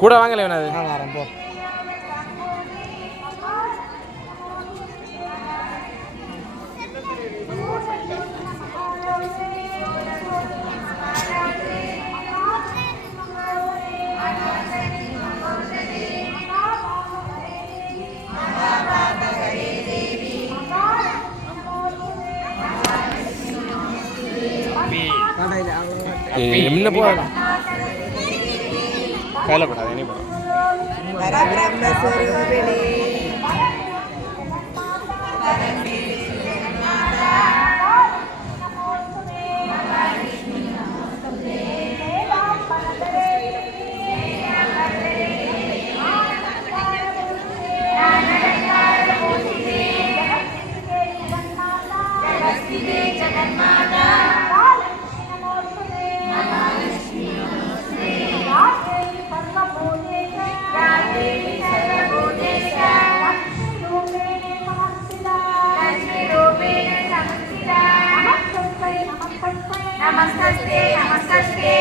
கூட வாங்கல வேணாது போ என்ன போ கையில் போடாது என்ன போடும் नमस्ते नमस्ते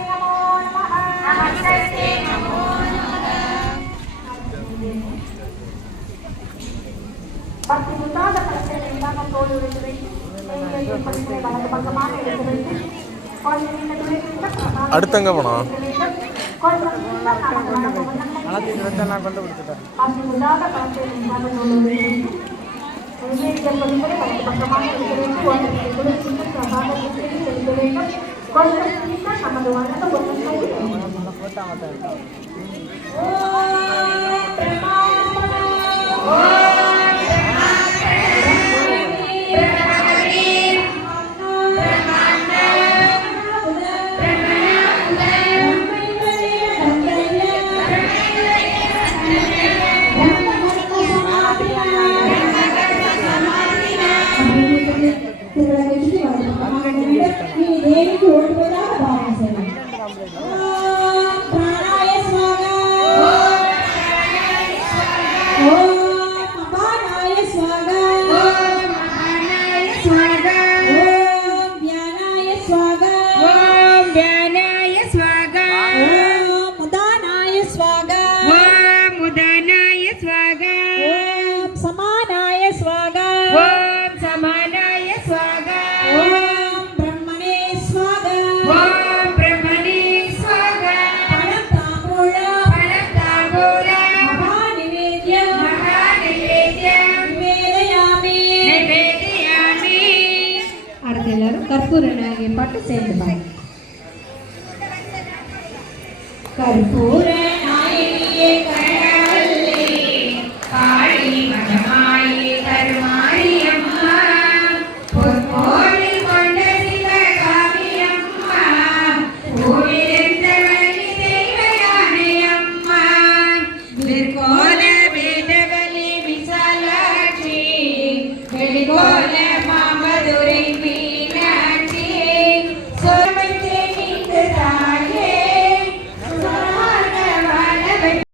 नमो नमः नमस्ते नमो नमः பத்து முன்னாத பழத்தை எல்லாம் தோல் உடைத்து வைத்து வலது பக்கமாக எடுத்து வைத்து அடுத்தங்க போனோம் பத்து முன்னாத பழத்தை எல்லாம் தோல் உடைத்து நமது வளர்ந்த கற்பூரனாகிய பாட்டு சேர்ந்து பாருங்க. கற்பூர நாயகியே